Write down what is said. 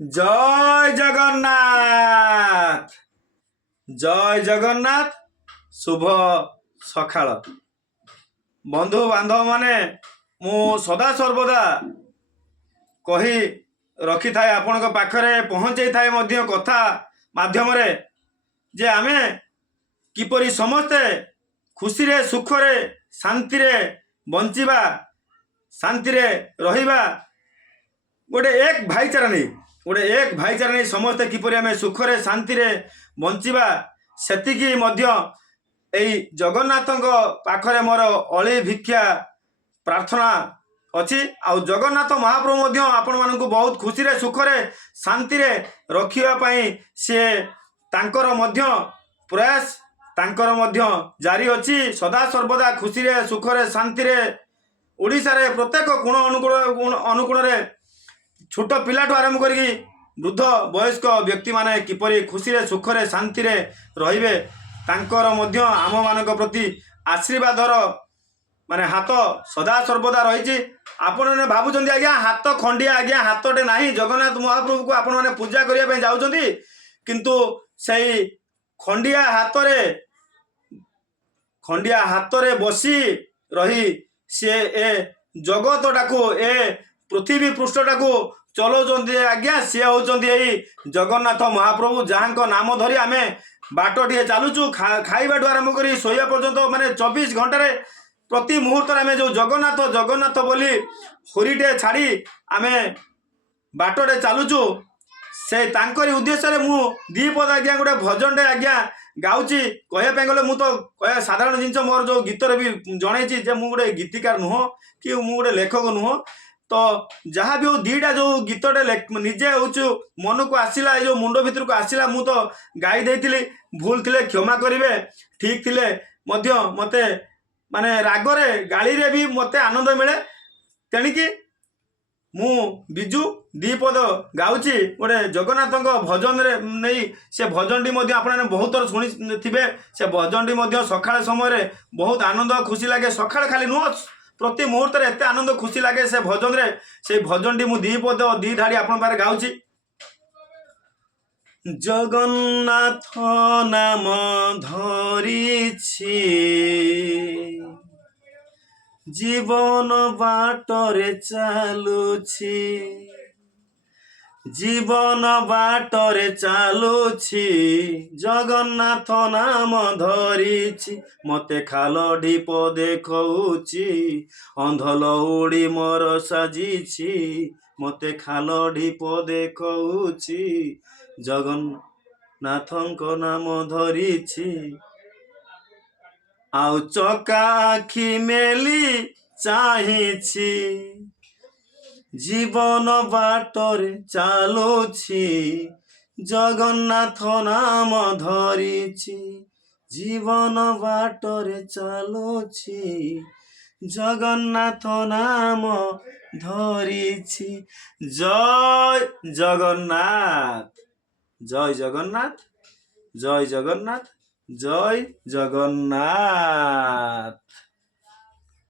जय जगन्नाथ जय जगन्नाथ। शुभ सकाळ बंधु बांधव माने मु सदा सर्वदा कही रखी थाए आपण पाखरे पहुँचाई थाए मध्य कथा माध्यम जे आमे किपरि समस्ते खुशी रे सुख रे शांति रे बंचिबा शांति रे रहिबा गोटे एक भाईचारा नहीं समस्ते किपरि आमे सुख रे शांति रे बंचिबा सेतिकी मध्य एई जगन्नाथक पाखरे मोर अली भिक्षा प्रार्थना अच्छी। आउ जगन्नाथ महाप्रभु मध्य आपण मानकु बहुत खुशी रे सुख रे शांति रे रखिबा पई से तांकर मध्य प्रयास तांकर मध्य जारी अच्छी। सदा सर्वदा खुशी रे सुख रे शांति रे ओडिसा रे प्रत्येक गुण अनुकूल रे छोट पिलाठू आरंभ करी वृद्ध वयस्क व्यक्ति माने किपरि खुशी रे सुख रे शांति रे रहिबे तांकर मध्य आम मानक प्रति आशीर्वादर माने हाथ सदा सर्वदा रही। आपण मैंने भावुं आज्ञा हाथ खंडिया आज्ञा हाथटे नहीं जगन्नाथ महाप्रभु को आपण मैंने पूजा करने जाऊँगी किंतु सही खंडिया हाथ रे बसी रही सी ए जगतटा को ए पृथ्वी पृष्ठटा को चलाउଛନ୍ତି आज्ञा सी होती जगन्नाथ महाप्रभु जहाँ नाम धरी आम बाटे चलुचु खाइबाठू आरंभ कर शोया पर्यंत माने 24 घंटे प्रति मुहूर्त आम जो जगन्नाथ जगन्नाथ बोली हुरीटे छाड़ी आम बाटटे चलुचु से तांकरी उद्देश्य मु दीपद आज्ञा गोटे भजनटे आज्ञा गाँची कहवाई गले मु तो कह साधारण जिनस मोर जो गीतर भी जन जे मु गोटे गीतिकार नुह कि मु गोटे लेखक नुह तो जहाँ भी हो दीटा जो गीतटे निजे हूँ मन को आसला जो मुंड भीतर को आसला मु तो गाई देती भूल थिले क्षमा करेंगे ठीक थिले मध्य मते माने रागरे गाड़ी रे भी मते आनंद मिले तेणिकी मु बिजु दीपद गाउची गोटे जगन्नाथ भजन रे नहीं से भजनटी मध्य आपने बहुत थर शुणी थे से भजनटी सकाळ समय बहुत आनंद खुशी लगे सकाळ खाली नुह प्रति मुहूर्त एत आनंद खुशी लगे से भजन रे से भजनटी मु दीपद दी धाड़ी आपण पारे गाउची। जगन्नाथ नाम धरिछि जीवन बाटरे चालुछि जीवन बाटरे चालुछि जगन्नाथ नाम धरिछि मते खाल ढीप देखौछि अंधल उड़ी मोर साजिछि मते खाल ढीप देखौछि जगन्नाथଙ୍କ नाम धरिछि आउ चका आखि मेली चाहिछि जीवन बाटरे चालुछि जगन्नाथ नाम धरिछि जीवन बाटरे चालुछि जगन्नाथ नाम धरिछि। जय जगन्नाथ जय जगन्नाथ जय जगन्नाथ जय जगन्नाथ।